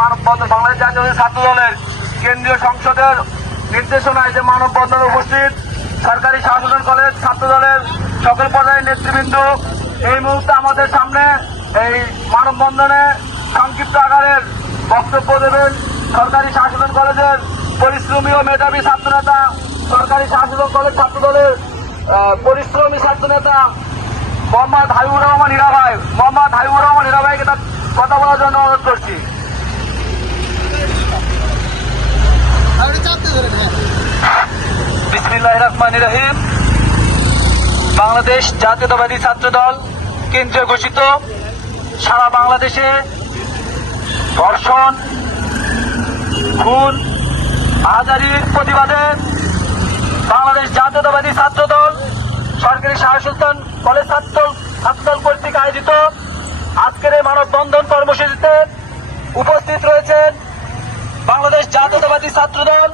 মানববন্ধন বাংলাদেশ জাতীয় ছাত্র দলের কেন্দ্রীয় সংসদের নির্দেশনায় যে মানববন্ধনে উপস্থিত সরকারি শাসন কলেজ ছাত্র দলের সকল পর্যায়ের নেতৃবৃন্দ এই মুহূর্তে আমাদের সামনে এই মানববন্ধনে সংক্ষিপ্ত আকারের বক্তব্য দেবেন সরকারি শাসন কলেজের পরিশ্রমী ও মেধাবী ছাত্রনেতা, সরকারি শাসন কলেজ ছাত্র দলের পরিশ্রমী ছাত্রনেতা মোহাম্মদ হাবিবুর রহমান হীরা ভাই। মোহাম্মদ হাবিবুর রহমান হীরা ভাইকে তার কথা বলার জন্য অনুরোধ করছি। বিসমিল্লাহির রহমানির রহিম। বাংলাদেশ জাতীয়তাবাদী ছাত্র দল কেন্দ্রীয় ঘোষিত সারা বাংলাদেশে ধর্ষণ, খুন, আহাজারির প্রতিবাদে বাংলাদেশ জাতীয়তাবাদী ছাত্র দল সরকারি শাহ সুলতান কলেজ ছাত্রদল কর্তৃক আয়োজিত আজকের এই মানববন্ধন কর্মসূচিতে উপস্থিত রয়েছেন বাংলাদেশ জাতীয়তাবাদী ছাত্র দল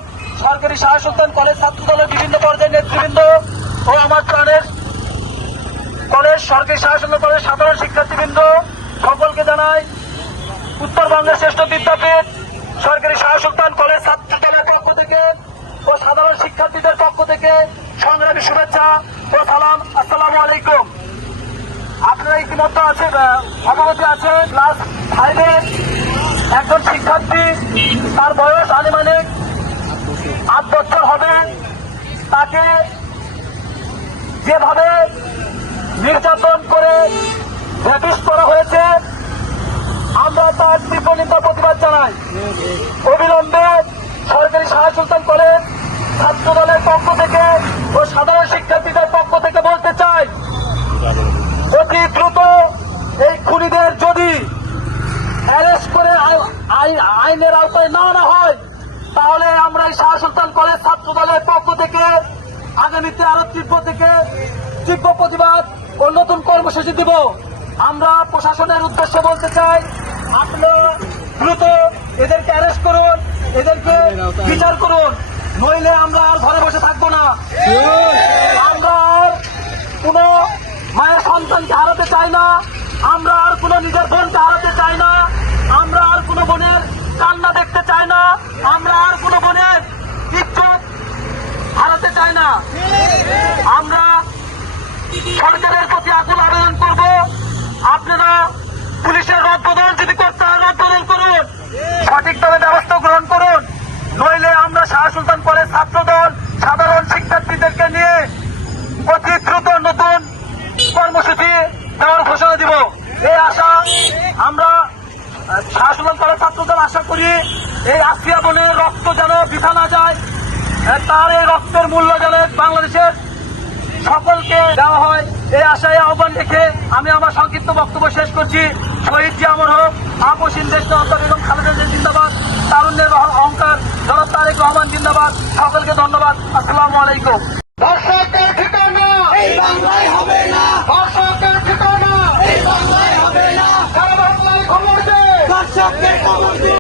সরকারি শাহ সুলতান কলেজ ছাত্র দলের বিভিন্ন পর্যায়ের নেতৃবৃন্দ ও আমার প্রাণের কলেজ সরকারি শাহ সুলতান কলেজ সাধারণ শিক্ষার্থীবৃন্দ সকলকে জানাই উত্তরবঙ্গের শ্রেষ্ঠ বিদ্যাপীঠ সরকারি শাহ সুলতান কলেজ ছাত্র দলের পক্ষ থেকে ও সাধারণ শিক্ষার্থীদের পক্ষ থেকে সংগ্রামী শুভেচ্ছা ও সালাম। আসসালামু আলাইকুম। আপনারা ইতিমধ্যে অবগতি আছে ক্লাস 5-এর একজন শিক্ষার্থী, তার বয়স আনুমানিক 8 বছর হবে, তাকে যেভাবে নির্যাতন করে র্যাপিস্ট করা হয়েছে আমরা তার তীব্র নিন্দা প্রতিবাদ জানাই। অবিলম্বে সরকারি শাহ সুলতান কলেজ ছাত্র দলের পক্ষ থেকে ও সাধারণ শিক্ষার্থীদের পক্ষ থেকে বলতে চাই, অতি দ্রুত এই খুনিদের যদি অ্যারেস্ট করে আইনের আওতায় না আনা হয় তাহলে আমরা এই শাহ সুলতান কলেজ ছাত্র দলের পক্ষ থেকে আগামীতে আরো তীব্র প্রতিবাদ ও নতুন কর্মসূচি দিব। আমরা প্রশাসনের উদ্দেশ্যে বলতে চাই, আপনারা দ্রুত এদেরকে অ্যারেস্ট করুন, এদেরকে বিচার করুন, নইলে আমরা আর ঘরে বসে থাকবো না। আমরা আর কোন মায়ের সন্তানকে হারাতে চাই না, আমরা আর কোন নিজের বোনকে হারাতে চাই না, আমরা আর কোন বোনের কান্না দেখতে চাই না, আমরা আর কোন বোনের ইজ্জত হারাতে চাই না। আমরা সরকারের প্রতি আকুল আবেদন করব, আপনারা পুলিশের রদবদল যদি করতে হয় রদবদল করুন, সঠিকভাবে ব্যবস্থা গ্রহণ করুন, নইলে আমরা শাহ সুলতান কলেজ ছাত্র দল সাধারণ শিক্ষার্থীদেরকে নিয়ে অতি দ্রুত নতুন কর্মসূচি দেওয়ার ঘোষণা দিব। এই আশা আমরা শাহ সুলতান কলেজ ছাত্র দল আশা করি এই আসিয়া বোনের রক্ত যেন বৃথা না যায়, তার এই রক্তের মূল্য যেন বাংলাদেশের সকলকে দেওয়া হয়, এই আশায় আহ্বান রেখে আমি আমার সংক্ষিপ্ত বক্তব্য শেষ করছি। শহীদ জি আমর হোক, আপসীন দেশ নেতা বেগম খালেদা জিয়া জিন্দাবাদ, তারুণ্যের অহংকার জনাব তারেক রহমান জিন্দাবাদ। সকলকে ধন্যবাদ। আসসালামু আলাইকুম।